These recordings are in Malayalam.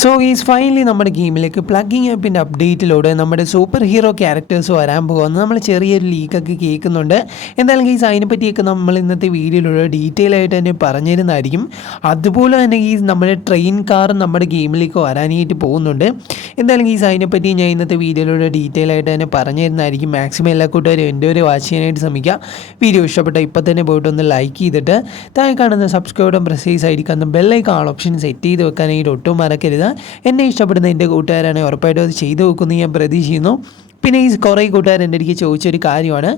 സോ ഈസ് ഫൈനലി നമ്മുടെ ഗെയിമിലേക്ക് പ്ലഗിങ് ആപ്പിൻ്റെ അപ്ഡേറ്റിലൂടെ നമ്മുടെ സൂപ്പർ ഹീറോ ക്യാരക്ടേഴ്സ് വരാൻ പോകുമെന്ന് നമ്മൾ ചെറിയൊരു ലീക്കൊക്കെ കേൾക്കുന്നുണ്ട്. എന്തായാലും ഗെയ്സ് അതിനെപ്പറ്റിയൊക്കെ നമ്മൾ ഇന്നത്തെ വീഡിയോയിലൂടെ ഡീറ്റെയിൽ ആയിട്ട് തന്നെ പറഞ്ഞിരുന്നതായിരിക്കും. അതുപോലെ തന്നെ ഈ നമ്മുടെ ട്രെയിൻ കാർ നമ്മുടെ ഗെയിമിലേക്ക് വരാനായിട്ട് പോകുന്നുണ്ട്. എന്തായാലും ഗെയ്സ് അതിനെപ്പറ്റി ഞാൻ ഇന്നത്തെ വീഡിയോയിലൂടെ ഡീറ്റെയിൽ ആയിട്ട് തന്നെ പറഞ്ഞിരുന്നതായിരിക്കും. മാക്സിമം എല്ലാ കൂട്ടുകാരും എൻ്റെ വരെ വാച്ച് ചെയ്യാനായിട്ട് ശ്രമിക്കുക. വീഡിയോ ഇഷ്ടപ്പെട്ട ഇപ്പോൾ തന്നെ പോയിട്ടൊന്ന് ലൈക്ക് ചെയ്തിട്ട് താഴെ കാണുന്ന സബ്സ്ക്രൈബും പ്രസ് ആയിരിക്കുന്ന ബെല്ലൈക്കൺ ആൾ ഓപ്ഷൻ സെറ്റ് ചെയ്ത് വെക്കാനായിട്ട് ഒട്ടും മറക്കരുത്. എന്നെ ഇഷ്ടപ്പെടുന്ന എൻ്റെ കൂട്ടുകാരാണ്, ഉറപ്പായിട്ടും അത് ചെയ്തു വെക്കുമെന്ന് ഞാൻ പ്രതീക്ഷിക്കുന്നു. പിന്നെ ഈ കുറേ കൂട്ടുകാർ എൻ്റെ അടുത്ത് ചോദിച്ചൊരു കാര്യമാണ്,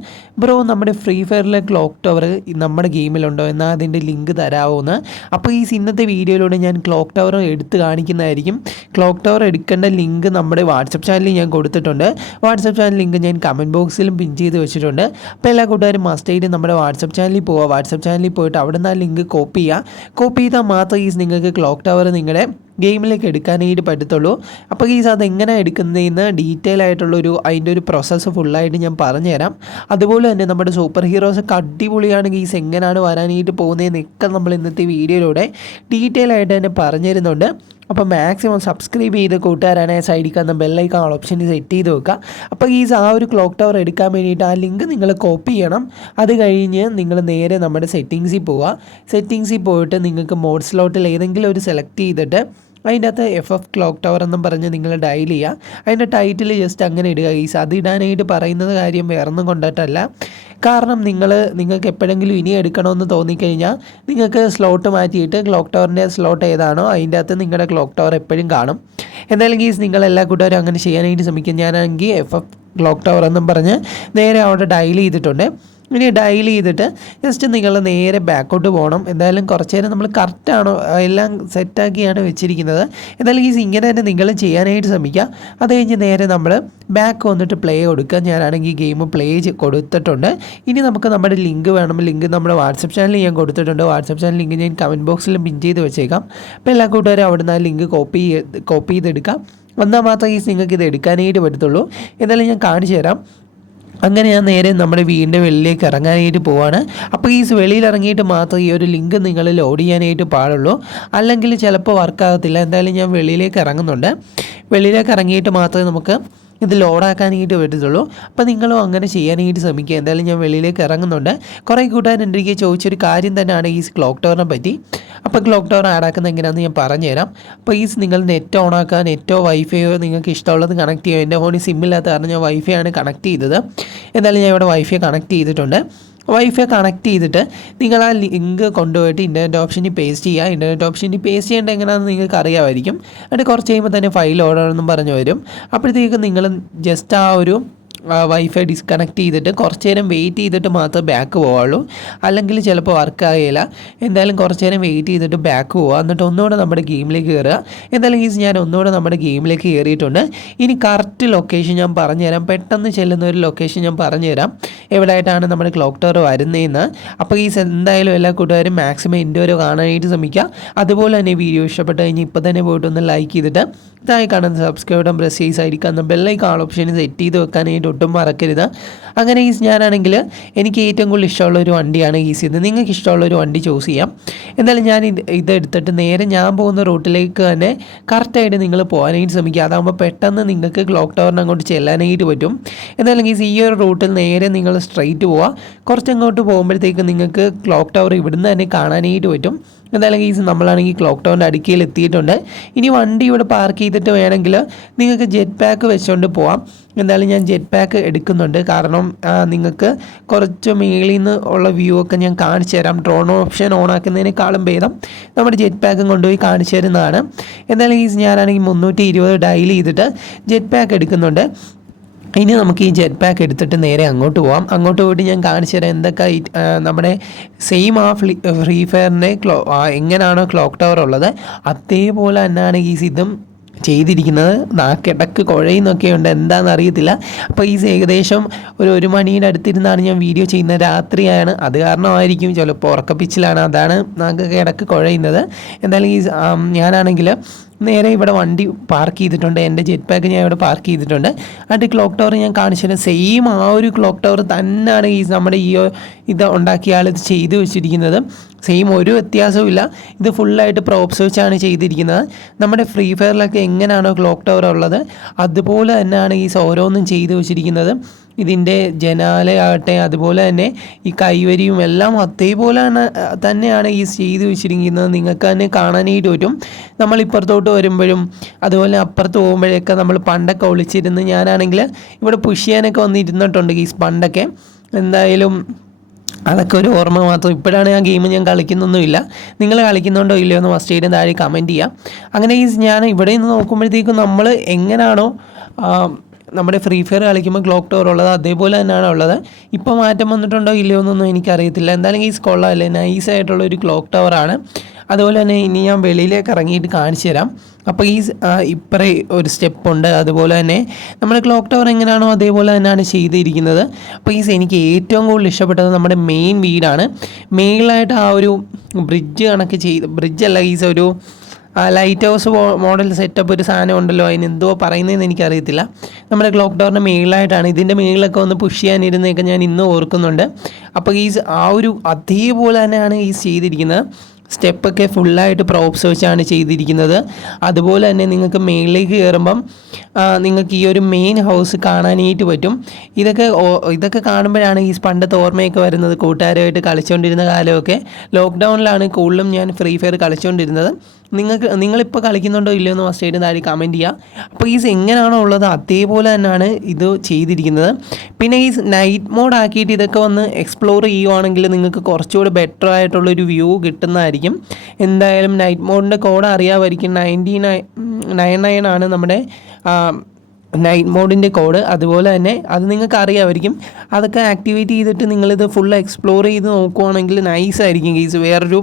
ബ്രോ നമ്മുടെ ഫ്രീ ഫയറിലെ ക്ലോക്ക് ടവർ നമ്മുടെ ഗെയിമിലുണ്ടോ, എന്നാൽ അതിൻ്റെ ലിങ്ക് തരാമോ എന്ന്. അപ്പോൾ ഈ ഇന്നത്തെ വീഡിയോയിലൂടെ ഞാൻ ക്ലോക്ക് ടവർ എടുത്ത് കാണിക്കുന്നതായിരിക്കും. ക്ലോക്ക് ടവർ എടുക്കേണ്ട ലിങ്ക് നമ്മുടെ വാട്സപ്പ് ചാനലിൽ ഞാൻ കൊടുത്തിട്ടുണ്ട്. വാട്സപ്പ് ചാനൽ ലിങ്ക് ഞാൻ കമൻറ്റ് ബോക്സിലും പിൻ ചെയ്ത് വെച്ചിട്ടുണ്ട്. അപ്പോൾ എല്ലാ കൂട്ടുകാരും മസ്റ്റായിട്ട് നമ്മുടെ വാട്സപ്പ് ചാനലിൽ പോവുക. വാട്സപ്പ് ചാനലിൽ പോയിട്ട് അവിടെ നിന്ന് ആ ലിങ്ക് കോപ്പി ചെയ്താൽ മാത്രമേ നിങ്ങൾക്ക് ക്ലോക്ക് ടവർ നിങ്ങളുടെ ഗെയിമിലേക്ക് എടുക്കാനായിട്ട് പറ്റത്തുള്ളൂ. അപ്പോൾ ഗീസ് അതെങ്ങനെ എടുക്കുന്നതെന്ന് ഡീറ്റെയിൽ ആയിട്ടുള്ളൊരു അതിൻ്റെ ഒരു പ്രോസസ്സ് ഫുള്ളായിട്ട് ഞാൻ പറഞ്ഞുതരാം. അതുപോലെ തന്നെ നമ്മുടെ സൂപ്പർ ഹീറോസൊക്കെ അടിപൊളിയാണ് ഗീസ്, എങ്ങനെയാണ് വരാനായിട്ട് പോകുന്നതെന്നൊക്കെ നമ്മൾ ഇന്നത്തെ വീഡിയോയിലൂടെ ഡീറ്റെയിൽ ആയിട്ട് തന്നെ പറഞ്ഞിരുന്നുണ്ട്. അപ്പോൾ മാക്സിമം സബ്സ്ക്രൈബ് ചെയ്ത് കൂട്ടുകാരാണ് സൈഡിൽ കാണുന്ന ബെല്ലൈക്കൺ ഓപ്ഷൻ സെറ്റ് ചെയ്ത് വെക്കുക. അപ്പോൾ ഗീസ് ആ ഒരു ക്ലോക്ക് ടവർ എടുക്കാൻ വേണ്ടിയിട്ട് ആ ലിങ്ക് നിങ്ങൾ കോപ്പി ചെയ്യണം. അത് കഴിഞ്ഞ് നിങ്ങൾ നേരെ നമ്മുടെ സെറ്റിങ്സിൽ പോവുക. സെറ്റിങ്സിൽ പോയിട്ട് നിങ്ങൾക്ക് മോഡ് സ്ലോട്ടിൽ ഏതെങ്കിലും ഒരു സെലക്ട് ചെയ്തിട്ട് അതിൻ്റെ അകത്ത് FF ക്ലോക്ക് ടവർ എന്നും പറഞ്ഞ് നിങ്ങൾ ഡയൽ ചെയ്യുക. അതിൻ്റെ ടൈറ്റിൽ ജസ്റ്റ് അങ്ങനെ ഇടുക ഗീസ്. അത് ഇടാനായിട്ട് പറയുന്നത് കാര്യം വേറൊന്നും കൊണ്ടിട്ടല്ല, കാരണം നിങ്ങൾക്ക് എപ്പോഴെങ്കിലും ഇനി എടുക്കണമെന്ന് തോന്നിക്കഴിഞ്ഞാൽ നിങ്ങൾക്ക് സ്ലോട്ട് മാറ്റിയിട്ട് ക്ലോക്ക് ടവറിൻ്റെ സ്ലോട്ട് ഏതാണോ അതിൻ്റെ അകത്ത് നിങ്ങളുടെ ക്ലോക്ക് ടവർ എപ്പോഴും കാണും. എന്തായാലും ഗീസ് നിങ്ങളെല്ലാ കൂട്ടുകാരും അങ്ങനെ ചെയ്യാനായിട്ട് ശ്രമിക്കും. ഞാനാണെങ്കിൽ FF ക്ലോക്ക് ടവർ എന്നും പറഞ്ഞ് നേരെ അവിടെ ഡയൽ ചെയ്തിട്ടുണ്ട്. ഇനി ഡയൽ ചെയ്തിട്ട് ജസ്റ്റ് നിങ്ങൾ നേരെ ബാക്കോട്ട് പോകണം. എന്തായാലും കുറച്ച് നേരം നമ്മൾ കറക്റ്റാണോ എല്ലാം സെറ്റാക്കിയാണ് വെച്ചിരിക്കുന്നത്. എന്തായാലും ഈ ഇങ്ങനെ തന്നെ നിങ്ങൾ ചെയ്യാനായിട്ട് ശ്രമിക്കുക. അത് കഴിഞ്ഞ് നേരെ നമ്മൾ ബാക്ക് വന്നിട്ട് പ്ലേ കൊടുക്കുക. ഞാനാണെങ്കിൽ ഗെയിം പ്ലേ കൊടുത്തിട്ടുണ്ട്. ഇനി നമുക്ക് നമ്മുടെ ലിങ്ക് വേണം. ലിങ്ക് നമ്മുടെ വാട്സപ്പ് ചാനലിൽ ഞാൻ കൊടുത്തിട്ടുണ്ട്. വാട്സപ്പ് ചാനൽ ലിങ്ക് ഞാൻ കമൻറ്റ് ബോക്സിലും പിൻ ചെയ്ത് വെച്ചേക്കാം. അപ്പോൾ എല്ലാ കൂട്ടുകാരും അവിടെ നിന്ന് ആ ലിങ്ക് കോപ്പി ചെയ്തെടുക്കാം. എന്നാൽ മാത്രമേ നിങ്ങൾക്ക് ഇത് എടുക്കാനായിട്ട് പറ്റത്തുള്ളൂ. എന്തായാലും ഞാൻ കാണിച്ചു തരാം. അങ്ങനെ ഞാൻ നേരെ നമ്മുടെ വീടിൻ്റെ വെളിയിലേക്ക് ഇറങ്ങാനായിട്ട് പോവാണ്. അപ്പോൾ ഈ വെളിയിൽ ഇറങ്ങിയിട്ട് മാത്രം ഈ ഒരു ലിങ്ക് നിങ്ങൾ ലോഡ് ചെയ്യാനായിട്ട് പാടുള്ളൂ, അല്ലെങ്കിൽ ചിലപ്പോൾ വർക്കാകത്തില്ല. എന്തായാലും ഞാൻ വെളിയിലേക്ക് ഇറങ്ങുന്നുണ്ട്. വെളിയിലേക്ക് ഇറങ്ങിയിട്ട് മാത്രമേ നമുക്ക് ഇത് ലോഡാക്കാനായിട്ട് പറ്റത്തുള്ളൂ. അപ്പോൾ നിങ്ങളും അങ്ങനെ ചെയ്യാനായിട്ട് ശ്രമിക്കുക. എന്തായാലും ഞാൻ വെളിയിലേക്ക് ഇറങ്ങുന്നുണ്ട്. കുറേ കൂട്ടുകാർ എൻ്റെ അടുത്ത് ചോദിച്ചൊരു കാര്യം തന്നെയാണ് ഈ ക്ലോക്ക് ടവറിനെ പറ്റി. അപ്പോൾ ക്ലോക്ക് ടവർ ആഡാക്കുന്നത് എങ്ങനെയാണെന്ന് ഞാൻ പറഞ്ഞുതരാം. അപ്പോൾ ഈ നിങ്ങൾ നെറ്റ് ഓൺ ആക്കുക, നെറ്റോ വൈഫൈയോ നിങ്ങൾക്ക് ഇഷ്ടമുള്ളത് കണക്ട് ചെയ്യുക. എൻ്റെ ഫോണിൽ സിമ്മില്ലാത്ത കാരണം ഞാൻ വൈഫൈ ആണ് കണക്ട് ചെയ്തത്. എന്തായാലും ഞാൻ ഇവിടെ വൈഫൈ കണക്ട് ചെയ്തിട്ടുണ്ട്. വൈഫൈ കണക്ട് ചെയ്തിട്ട് നിങ്ങൾ ആ ലിങ്ക് കൊണ്ടുപോയിട്ട് ഇൻ്റർനെറ്റ് ഓപ്ഷനിൽ പേസ്റ്റ് ചെയ്യുക. ഇൻ്റർനെറ്റ് ഓപ്ഷനിൽ പേസ്റ്റ് ചെയ്യേണ്ട എങ്ങനെയാണെന്ന് നിങ്ങൾക്ക് അറിയാമായിരിക്കും. എന്നിട്ട് കുറച്ച് കഴിയുമ്പോൾ തന്നെ ഫയൽ ഓടാണെന്നും പറഞ്ഞു വരും. അപ്പോഴത്തേക്ക് നിങ്ങൾ ജസ്റ്റ് ആ ഒരു വൈഫൈ ഡിസ്കണക്ട് ചെയ്തിട്ട് കുറച്ച് നേരം വെയിറ്റ് ചെയ്തിട്ട് മാത്രമേ ബാക്ക് പോവുള്ളൂ, അല്ലെങ്കിൽ ചിലപ്പോൾ വർക്കാകില്ല. എന്തായാലും കുറച്ച് നേരം വെയിറ്റ് ചെയ്തിട്ട് ബാക്ക് പോവുക. എന്നിട്ട് ഒന്നുകൂടെ നമ്മുടെ ഗെയിമിലേക്ക് കയറുക. എന്തായാലും ഞാൻ ഒന്നുകൂടെ നമ്മുടെ ഗെയിമിലേക്ക് കയറിയിട്ടുണ്ട്. ഇനി കറക്റ്റ് ലൊക്കേഷൻ ഞാൻ പറഞ്ഞുതരാം. പെട്ടെന്ന് ചെല്ലുന്ന ഒരു ലൊക്കേഷൻ ഞാൻ പറഞ്ഞുതരാം, എവിടെയായിട്ടാണ് നമ്മുടെ ക്ലോക്ക് ടവർ വരുന്നതെന്ന്. അപ്പോൾ എന്തായാലും എല്ലാ കൂട്ടുകാരും മാക്സിമം എൻ്റെ വരെ കാണാനായിട്ട് ശ്രമിക്കുക. അതുപോലെ തന്നെ വീഡിയോ ഇഷ്ടപ്പെട്ട് കഴിഞ്ഞ് ഇപ്പോൾ തന്നെ പോയിട്ടൊന്ന് ലൈക്ക് ചെയ്തിട്ട് താഴെ കാണുന്ന സബ്സ്ക്രൈബ് പ്രസ് ചെയ്ത് സൈഡിൽ ബെല്ലൈക്കൺ ആൾ ഓപ്ഷൻ സെറ്റ് ചെയ്ത് വെക്കാനായിട്ട് ഒട്ടും മറക്കരുത്. അങ്ങനെ ഞാനാണെങ്കിൽ എനിക്ക് ഏറ്റവും കൂടുതൽ ഇഷ്ടമുള്ളൊരു വണ്ടിയാണ് ഇത്. നിങ്ങൾക്ക് ഇഷ്ടമുള്ളൊരു വണ്ടി ചൂസ് ചെയ്യാം. എന്തായാലും ഞാൻ ഇതെടുത്തിട്ട് നേരെ ഞാൻ പോകുന്ന റൂട്ടിലേക്ക് തന്നെ കറക്റ്റായിട്ട് നിങ്ങൾ പോകാനായിട്ട് ശ്രമിക്കുക. അതാകുമ്പോൾ പെട്ടെന്ന് നിങ്ങൾക്ക് ക്ലോക്ക് ടവറിന് അങ്ങോട്ട് ചെല്ലാനായിട്ട് പറ്റും. എന്തായാലും ഈ ഒരു റൂട്ടിൽ നേരെ നിങ്ങൾ സ്ട്രെയിറ്റ് പോവുക. കുറച്ചങ്ങോട്ട് പോകുമ്പോഴത്തേക്ക് നിങ്ങൾക്ക് ക്ലോക്ക് ടവർ ഇവിടുന്ന് തന്നെ കാണാനായിട്ട് പറ്റും. എന്തായാലും നമ്മളാണെങ്കിൽ ക്ലോക്ക് ടവറിൻ്റെ അടുക്കയിൽ എത്തിയിട്ടുണ്ട്. ഇനി വണ്ടി ഇവിടെ പാർക്ക് ചെയ്തിട്ട് വേണമെങ്കിൽ നിങ്ങൾക്ക് ജെറ്റ് പാക്ക് വെച്ചുകൊണ്ട് പോവാം. എന്തായാലും ഞാൻ ജെറ്റ് പാക്ക് എടുക്കുന്നുണ്ട്, കാരണം നിങ്ങൾക്ക് കുറച്ച് മേളിൽ നിന്ന് ഉള്ള വ്യൂ ഒക്കെ ഞാൻ കാണിച്ചു തരാം. ഡ്രോൺ ഓപ്ഷൻ ഓൺ ആക്കുന്നതിനേക്കാളും ഭേദം നമ്മുടെ ജെറ്റ് പാക്കും കൊണ്ടുപോയി കാണിച്ചു തരുന്നതാണ്. എന്തായാലും ഞാനാണെങ്കിൽ 320 ഡയൽ ചെയ്തിട്ട് ജെറ്റ് പാക്ക് എടുക്കുന്നുണ്ട്. ഇനി നമുക്ക് ഈ ജെറ്റ് പാക്ക് എടുത്തിട്ട് നേരെ അങ്ങോട്ട് പോകാം. അങ്ങോട്ട് പോയിട്ട് ഞാൻ കാണിച്ചു തരാം എന്തൊക്കെ നമ്മുടെ സെയിം ഫ്രീ ഫയറിൻ്റെ എങ്ങനെയാണോ ക്ലോക്ക് ടവർ ഉള്ളത് അതേപോലെ തന്നെയാണ് ഇതും ചെയ്തിരിക്കുന്നത്. നാക്കിടക്ക് കുഴയുന്നൊക്കെ ഉണ്ട്, എന്താണെന്ന് അറിയത്തില്ല. അപ്പോൾ ഏകദേശം ഒരു മണിയുടെ അടുത്തിരുന്നാണ് ഞാൻ വീഡിയോ ചെയ്യുന്നത്. രാത്രിയാണ്, അത് കാരണമായിരിക്കും, ചിലപ്പോൾ ഉറക്കപ്പിച്ചിലാണ്, അതാണ് നാക്കൊക്കെ ഇടക്ക് കുഴയുന്നത്. എന്തായാലും ഞാനാണെങ്കിൽ നേരെ ഇവിടെ വണ്ടി പാർക്ക് ചെയ്തിട്ടുണ്ട്. എൻ്റെ ജെറ്റ് പാക്ക് ഞാൻ ഇവിടെ പാർക്ക് ചെയ്തിട്ടുണ്ട്. എന്നിട്ട് ക്ലോക്ക് ടവർ ഞാൻ കാണിച്ചത് സെയിം ആ ഒരു ക്ലോക്ക് ടവർ തന്നെയാണ് നമ്മുടെ ഇത് ഉണ്ടാക്കിയ ആൾ ഇത് ചെയ്തു വെച്ചിരിക്കുന്നത്. സെയിം ഒരു വ്യത്യാസവും ഇല്ല. ഇത് ഫുള്ളായിട്ട് പ്രോപ്സ് വെച്ചാണ് ചെയ്തിരിക്കുന്നത്. നമ്മുടെ ഫ്രീ ഫയറിലൊക്കെ എങ്ങനെയാണോ ക്ലോക്ക് ടവർ ഉള്ളത് അതുപോലെ തന്നെയാണ് ഓരോന്നും ചെയ്തു വെച്ചിരിക്കുന്നത്. ഇതിൻ്റെ ജനാലയാകട്ടെ അതുപോലെ തന്നെ ഈ കൈവരിയും എല്ലാം അതേപോലെ തന്നെയാണ് ചെയ്തു വെച്ചിരിക്കുന്നത്. നിങ്ങൾക്ക് തന്നെ കാണാനായിട്ട് പറ്റും. നമ്മൾ ഇപ്പുറത്തോട്ട് വരുമ്പോഴും അതുപോലെ അപ്പുറത്ത് പോകുമ്പോഴൊക്കെ നമ്മൾ പണ്ടൊക്കെ ഒളിച്ചിരുന്ന് ഞാനാണെങ്കിൽ ഇവിടെ പുഷ് ചെയ്യാനൊക്കെ വന്നിരുന്നിട്ടുണ്ട് പണ്ടൊക്കെ. എന്തായാലും അതൊക്കെ ഒരു ഓർമ്മ മാത്രം. ഇപ്പോഴാണ് ആ ഗെയിം ഞാൻ കളിക്കുന്നൊന്നുമില്ല. നിങ്ങൾ കളിക്കുന്നുണ്ടോ ഇല്ലയോ എന്ന് ഫസ്റ്റ് ചെയ്ത് താഴെ കമൻറ്റ് ചെയ്യാം. അങ്ങനെ ഞാൻ ഇവിടെ നിന്ന് നോക്കുമ്പോഴത്തേക്കും നമ്മൾ എങ്ങനെയാണോ നമ്മുടെ ഫ്രീ ഫയർ കളിക്കുമ്പോൾ ക്ലോക്ക് ടവർ ഉള്ളത് അതേപോലെ തന്നെയാണ് ഉള്ളത്. ഇപ്പോൾ മാറ്റം വന്നിട്ടുണ്ടോ ഇല്ലയോ എന്നൊന്നും എനിക്കറിയത്തില്ല. എന്തായാലും കൊള്ളാമല്ലേ, നൈസായിട്ടുള്ളൊരു ക്ലോക്ക് ടവറാണ്. അതുപോലെ തന്നെ ഇനി ഞാൻ വെളിയിലേക്ക് ഇറങ്ങിയിട്ട് കാണിച്ചു തരാം. അപ്പോൾ ഇപ്പറേ ഒരു സ്റ്റെപ്പുണ്ട്. അതുപോലെ തന്നെ നമ്മുടെ ക്ലോക്ക് ടവർ എങ്ങനെയാണോ അതേപോലെ തന്നെയാണ് ചെയ്തിരിക്കുന്നത്. അപ്പോൾ എനിക്ക് ഏറ്റവും കൂടുതൽ ഇഷ്ടപ്പെട്ടത് നമ്മുടെ മെയിൻ വീടാണ്. മെയിനായിട്ട് ആ ഒരു ബ്രിഡ്ജ് കണക്ക് ബ്രിഡ്ജല്ല ഒരു ലൈറ്റ് ഹൗസ് മോഡൽ സെറ്റപ്പ് ഒരു സാധനം ഉണ്ടല്ലോ, അതിന് എന്തോ പറയുന്നതെന്ന് എനിക്കറിയത്തില്ല. നമ്മുടെ ക്ലോക്ക് ടവറിൻ്റെ മേളിലായിട്ടാണ്. ഇതിൻ്റെ മേളിലൊക്കെ ഒന്ന് പുഷ് ചെയ്യാനിരുന്നതൊക്കെ ഞാൻ ഇന്ന് ഓർക്കുന്നുണ്ട്. അപ്പോൾ ആ ഒരു അതേപോലെ തന്നെയാണ് ചെയ്തിരിക്കുന്നത്. സ്റ്റെപ്പൊക്കെ ഫുള്ളായിട്ട് പ്രോപ്സ് വെച്ചാണ് ചെയ്തിരിക്കുന്നത്. അതുപോലെ തന്നെ നിങ്ങൾക്ക് മേളിലേക്ക് കയറുമ്പം നിങ്ങൾക്ക് ഈ ഒരു മെയിൻ ഹൗസ് കാണാനായിട്ട് പറ്റും. ഇതൊക്കെ കാണുമ്പോഴാണ് പണ്ടത്തെ ഓർമ്മയൊക്കെ വരുന്നത്. കൂട്ടുകാരുമായിട്ട് കളിച്ചുകൊണ്ടിരുന്ന കാലമൊക്കെ ലോക്ക്ഡൗണിലാണ് കൂടുതലും ഞാൻ ഫ്രീ ഫയർ കളിച്ചുകൊണ്ടിരുന്നത്. നിങ്ങളിപ്പോൾ കളിക്കുന്നുണ്ടോ ഇല്ലയോ എന്ന് ഫസ്റ്റ് ആയിട്ട് താഴെ കമൻറ്റ് ചെയ്യുക. അപ്പോൾ എങ്ങനെയാണോ ഉള്ളത് അതേപോലെ തന്നെയാണ് ഇത് ചെയ്തിരിക്കുന്നത്. പിന്നെ നൈറ്റ് മോഡ് ആക്കിയിട്ട് ഇതൊക്കെ വന്ന് എക്സ്പ്ലോർ ചെയ്യുവാണെങ്കിൽ നിങ്ങൾക്ക് കുറച്ചുകൂടി ബെറ്റർ ആയിട്ടുള്ളൊരു വ്യൂ കിട്ടുന്നതായിരിക്കും. എന്തായാലും നൈറ്റ് മോഡിൻ്റെ കോഡ് അറിയാമായിരിക്കും. 9999 ആണ് നമ്മുടെ നൈറ്റ് മോഡിൻ്റെ കോഡ്. അതുപോലെ തന്നെ അത് നിങ്ങൾക്ക് അറിയാമായിരിക്കും. അതൊക്കെ ആക്ടിവേറ്റ് ചെയ്തിട്ട് നിങ്ങളിത് ഫുൾ എക്സ്പ്ലോർ ചെയ്ത് നോക്കുവാണെങ്കിൽ നൈസായിരിക്കും വേറൊരു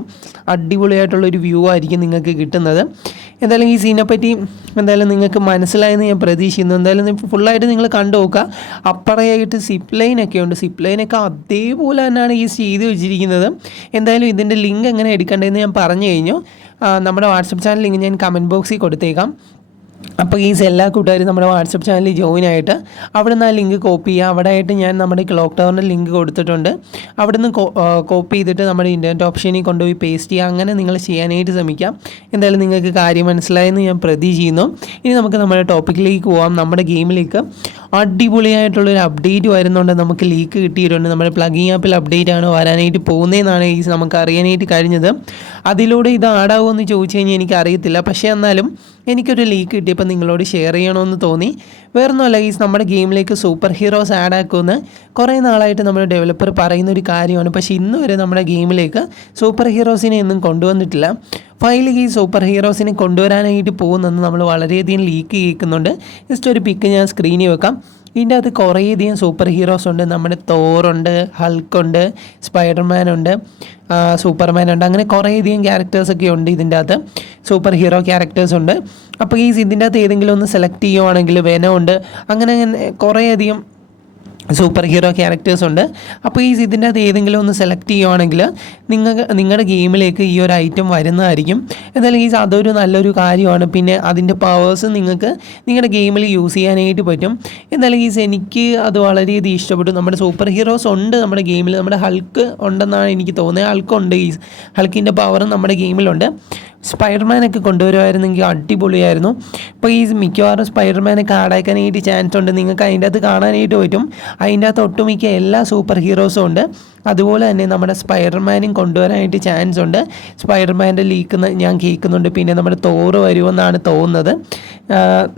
അടിപൊളിയായിട്ടുള്ളൊരു വ്യൂ ആയിരിക്കും നിങ്ങൾക്ക് കിട്ടുന്നത്. എന്തായാലും ഇതിനെപ്പറ്റി എന്തായാലും നിങ്ങൾക്ക് മനസ്സിലായെന്ന് ഞാൻ പ്രതീക്ഷിക്കുന്നു. എന്തായാലും ഫുള്ളായിട്ട് നിങ്ങൾ കണ്ടു നോക്കുക. അപ്പറയായിട്ട് സിപ്പ് ലൈനൊക്കെ ഉണ്ട്. സിപ്പ് ലൈനൊക്കെ അതേപോലെ തന്നെയാണ് ചെയ്ത് വെച്ചിരിക്കുന്നത്. എന്തായാലും ഇതിൻ്റെ ലിങ്ക് എങ്ങനെ എടുക്കേണ്ടതെന്ന് ഞാൻ പറഞ്ഞു കഴിഞ്ഞു. നമ്മുടെ വാട്സപ്പ് ചാനൽ ലിങ്ക് ഞാൻ കമൻറ്റ് ബോക്സിൽ കൊടുത്തേക്കാം. അപ്പോൾ എല്ലാ കൂട്ടുകാരും നമ്മുടെ വാട്സപ്പ് ചാനലിൽ ജോയിൻ ആയിട്ട് അവിടെ നിന്ന് ആ ലിങ്ക് കോപ്പി ചെയ്യുക. അവിടെ ആയിട്ട് ഞാൻ നമ്മുടെ ക്ലോക്ക് ടവറിൻ്റെ ലിങ്ക് കൊടുത്തിട്ടുണ്ട്. അവിടെ നിന്ന് കോപ്പി ചെയ്തിട്ട് നമ്മുടെ ഇൻ്റർനെറ്റ് ഓപ്ഷനിൽ കൊണ്ടുപോയി പേസ്റ്റ് ചെയ്യുക. അങ്ങനെ നിങ്ങൾ ചെയ്യാനായിട്ട് ശ്രമിക്കാം. എന്തായാലും നിങ്ങൾക്ക് കാര്യം മനസ്സിലായെന്ന് ഞാൻ പ്രതീക്ഷിക്കുന്നു. ഇനി നമുക്ക് നമ്മുടെ ടോപ്പിക്കിലേക്ക് പോകാം. നമ്മുടെ ഗെയിമിലേക്ക് അടിപൊളിയായിട്ടുള്ളൊരു അപ്ഡേറ്റ് വരുന്നുണ്ട്. നമുക്ക് ലീക്ക് കിട്ടിയിട്ടുണ്ട്. നമ്മുടെ പ്ലഗിങ് ആപ്പിൽ അപ്ഡേറ്റ് ആണ് വരാനായിട്ട് പോകുന്നതെന്നാണ് നമുക്ക് അറിയാനായിട്ട് കഴിഞ്ഞത്. അതിലൂടെ ഇത് ആടാകുമെന്ന് ചോദിച്ചു കഴിഞ്ഞാൽ എനിക്കറിയത്തില്ല. പക്ഷേ എന്നാലും എനിക്കൊരു ലീക്ക് കിട്ടിയപ്പോൾ നിങ്ങളോട് ഷെയർ ചെയ്യണമെന്ന് തോന്നി. വേറൊന്നുമല്ല നമ്മുടെ ഗെയിമിലേക്ക് സൂപ്പർ ഹീറോസ് ആഡ് ആക്കുമെന്ന് കുറേ നാളായിട്ട് നമ്മുടെ ഡെവലപ്പർ പറയുന്നൊരു കാര്യമാണ്. പക്ഷേ ഇന്ന് വരെ നമ്മുടെ ഗെയിമിലേക്ക് സൂപ്പർ ഹീറോസിനെ ഒന്നും കൊണ്ടുവന്നിട്ടില്ല. ഫൈനലി സൂപ്പർ ഹീറോസിനെ കൊണ്ടുവരാനായിട്ട് പോകുന്നെന്ന് നമ്മൾ വളരെയധികം ലീക്ക് കേൾക്കുന്നുണ്ട്. ജസ്റ്റ് ഒരു പിക്ക് ഞാൻ സ്ക്രീനിൽ വെക്കാം. ഇതിൻ്റെ അകത്ത് കുറേയധികം സൂപ്പർ ഹീറോസ് ഉണ്ട്. നമ്മുടെ തോറുണ്ട്, ഹൾക്കുണ്ട്, സ്പൈഡർമാൻ ഉണ്ട്, സൂപ്പർമാൻ ഉണ്ട്. അങ്ങനെ കുറേയധികം ക്യാരക്ടേഴ്സൊക്കെ ഉണ്ട് ഇതിൻ്റെ അകത്ത്. സൂപ്പർ ഹീറോ ക്യാരക്ടേഴ്സ് ഉണ്ട്. അപ്പോൾ ഇതിൻ്റെ അകത്ത് ഏതെങ്കിലും ഒന്ന് സെലക്ട് ചെയ്യുവാണെങ്കിൽ വെനം ഉണ്ട്. അങ്ങനെ കുറേയധികം സൂപ്പർ ഹീറോ ക്യാരക്ടേഴ്സ് ഉണ്ട്. അപ്പോൾ ഇതിൻ്റെ അകത്ത് ഏതെങ്കിലും ഒന്ന് സെലക്ട് ചെയ്യുവാണെങ്കിൽ നിങ്ങളുടെ ഗെയിമിലേക്ക് ഈ ഒരു ഐറ്റം വരുന്നതായിരിക്കും. എന്തായാലും അതൊരു നല്ലൊരു കാര്യമാണ്. പിന്നെ അതിൻ്റെ പവേഴ്സ് നിങ്ങൾക്ക് നിങ്ങളുടെ ഗെയിമിൽ യൂസ് ചെയ്യാനായിട്ട് പറ്റും. എന്തായാലും എനിക്ക് അത് വളരെയധികം ഇഷ്ടപ്പെട്ടു. നമ്മുടെ സൂപ്പർ ഹീറോസ് ഉണ്ട് നമ്മുടെ ഗെയിമിൽ. നമ്മുടെ ഹൾക്ക് ഉണ്ടെന്നാണ് എനിക്ക് തോന്നുന്നത്. ഹൾക്കുണ്ട്. ഹൾക്കിൻ്റെ പവറും നമ്മുടെ ഗെയിമിലുണ്ട്. സ്പൈഡർമാനൊക്കെ കൊണ്ടുവരുമായിരുന്നെങ്കിൽ അടിപൊളിയായിരുന്നു. ഇപ്പോൾ മിക്കവാറും സ്പൈഡർമാനൊക്കെ ആഡാക്കാനായിട്ട് ചാൻസ് ഉണ്ട്. നിങ്ങൾക്ക് അതിൻ്റെ അകത്ത് കാണാനായിട്ട് പറ്റും. അതിൻ്റെ അകത്ത് ഒട്ടുമിക്ക എല്ലാ സൂപ്പർ ഹീറോസും ഉണ്ട്. അതുപോലെ തന്നെ നമ്മുടെ സ്പൈഡർമാനും കൊണ്ടുവരാനായിട്ട് ചാൻസ് ഉണ്ട്. സ്പൈഡർമാൻ്റെ ലീക്ക് ഞാൻ കേൾക്കുന്നുണ്ട്. പിന്നെ നമ്മുടെ തോറ് വരുമെന്നാണ് തോന്നുന്നത്.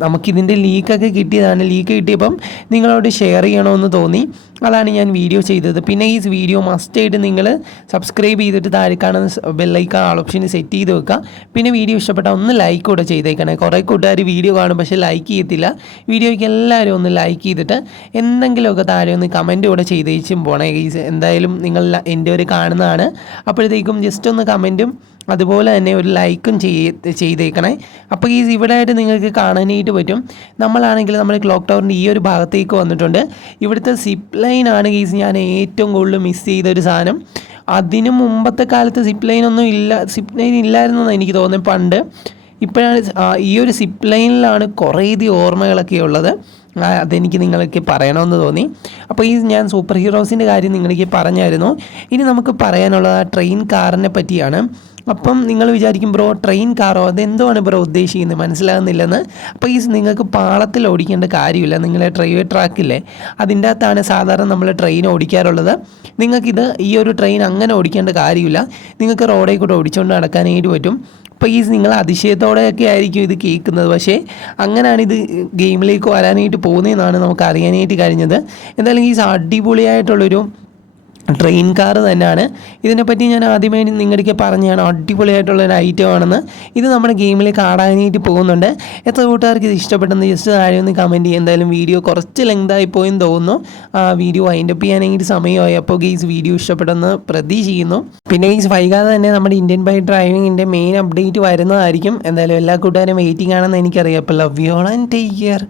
നമുക്കിതിൻ്റെ ലീക്കൊക്കെ കിട്ടിയതാണ്. ലീക്ക് കിട്ടിയപ്പം നിങ്ങളോട് ഷെയർ ചെയ്യണമെന്ന് തോന്നി. അതാണ് ഞാൻ വീഡിയോ ചെയ്തത്. പിന്നെ വീഡിയോ മസ്റ്റായിട്ട് നിങ്ങൾ സബ്സ്ക്രൈബ് ചെയ്തിട്ട് താഴെ കാണുന്ന ബെല്ലൈക്കൺ ആൾ ഓപ്ഷൻ സെറ്റ് ചെയ്ത് വെക്കുക. പിന്നെ വീഡിയോ ഇഷ്ടപ്പെട്ടാൽ ഒന്ന് ലൈക്ക് കൂടെ ചെയ്തേക്കണേ. കുറേ കൂട്ടുകാർ വീഡിയോ കാണും പക്ഷേ ലൈക്ക് ചെയ്യത്തില്ല. വീഡിയോയ്ക്ക് എല്ലാവരും ഒന്ന് ലൈക്ക് ചെയ്തിട്ട് എന്തെങ്കിലുമൊക്കെ താഴെ ഒന്ന് കമൻറ്റ് കൂടെ ചെയ്തേച്ചും പോണേ. എന്തായാലും നിങ്ങൾ എൻ്റെ ഒരു കാണുന്നതാണ്. അപ്പോഴത്തേക്കും ജസ്റ്റ് ഒന്ന് കമൻറ്റും അതുപോലെ തന്നെ ഒരു ലൈക്കും ചെയ്തേക്കണേ. അപ്പോൾ ഇവിടെ ആയിട്ട് നിങ്ങൾക്ക് കാണാനായിട്ട് പറ്റും. നമ്മളാണെങ്കിൽ നമ്മുടെ ക്ലോക്ക് ടവറിൻ്റെ ഈ ഒരു ഭാഗത്തേക്ക് വന്നിട്ടുണ്ട്. ഇവിടുത്തെ സിപ്പ് ലൈനാണ് ഞാൻ ഏറ്റവും കൂടുതൽ മിസ് ചെയ്തൊരു സാധനം. അതിന് മുമ്പത്തെ കാലത്ത് സിപ്പ് ലൈൻ ഇല്ലായിരുന്നെന്ന് എനിക്ക് തോന്നുന്നത്. പണ്ട് ഇപ്പോഴാണ് ഈ ഒരു സിപ്പ് ലൈനിലാണ് കുറേയധികം ഓർമ്മകളൊക്കെ ഉള്ളത്. അതെനിക്ക് നിങ്ങൾക്ക് പറയണമെന്ന് തോന്നി. അപ്പോൾ ഞാൻ സൂപ്പർ ഹീറോസിൻ്റെ കാര്യം നിങ്ങൾക്ക് പറഞ്ഞായിരുന്നു. ഇനി നമുക്ക് പറയാനുള്ളത് ആ ട്രെയിൻ കാറിനെ പറ്റിയാണ്. അപ്പം നിങ്ങൾ വിചാരിക്കും ബ്രോ ട്രെയിൻ കാറോ അതെന്തുവാണ് ബ്രോ ഉദ്ദേശിക്കുന്നത് മനസ്സിലാകുന്നില്ലെന്ന്. അപ്പോൾ നിങ്ങൾക്ക് പാളത്തിൽ ഓടിക്കേണ്ട കാര്യമില്ല. നിങ്ങളെ റെയിൽവേ ട്രാക്കില്ലേ അതിൻ്റെ അകത്താണ് സാധാരണ നമ്മൾ ട്രെയിൻ ഓടിക്കാറുള്ളത്. നിങ്ങൾക്കിത് ഈ ഒരു ട്രെയിൻ അങ്ങനെ ഓടിക്കേണ്ട കാര്യമില്ല. നിങ്ങൾക്ക് റോഡിൽ കൂടെ ഓടിച്ചുകൊണ്ട് നടക്കാനായിട്ട് പറ്റും. അപ്പോൾ നിങ്ങൾ അതിശയത്തോടെയൊക്കെ ആയിരിക്കും ഇത് കേൾക്കുന്നത്, പക്ഷേ അങ്ങനെയാണ് ഇത് ഗെയിമിലേക്ക് വരാനായിട്ട് പോകുന്നതെന്നാണ് നമുക്ക് അറിയാനായിട്ട് കഴിഞ്ഞത്. എന്തായാലും അടിപൊളിയായിട്ടുള്ളൊരു ട്രെയിൻ കാർ തന്നെയാണ്. ഇതിനെപ്പറ്റി ഞാൻ ആദ്യമേ നിങ്ങൾക്ക് പറഞ്ഞതാണ് അടിപൊളിയായിട്ടുള്ളൊരു ഐറ്റം ആണെന്ന്. ഇത് നമ്മുടെ ഗെയിമിലേക്ക് ആടാനായിട്ട് പോകുന്നുണ്ട്. എത്ര കൂട്ടുകാർക്ക് ഇത് ഇഷ്ടപ്പെട്ടെന്ന് ജസ്റ്റ് താഴെ ഒന്ന് കമൻറ്റ് ചെയ്യുക. എന്തായാലും വീഡിയോ കുറച്ച് ലെങ്തായി പോയെന്ന് തോന്നുന്നു. വീഡിയോ വൈൻഡപ്പ് ചെയ്യാനായിട്ട് സമയമായി. അപ്പോൾ വീഡിയോ ഇഷ്ടപ്പെട്ടെന്ന് പ്രതീക്ഷിക്കുന്നു. പിന്നെ വൈകാതെ തന്നെ നമ്മുടെ ഇന്ത്യൻ ബൈക്ക് ഡ്രൈവിങ്ങിൻ്റെ മെയിൻ അപ്ഡേറ്റ് വരുന്നതായിരിക്കും. എന്തായാലും എല്ലാ കൂട്ടുകാരും വെയിറ്റിംഗ് ആണെന്ന് എനിക്കറിയാം. അപ്പോൾ love you all and take care.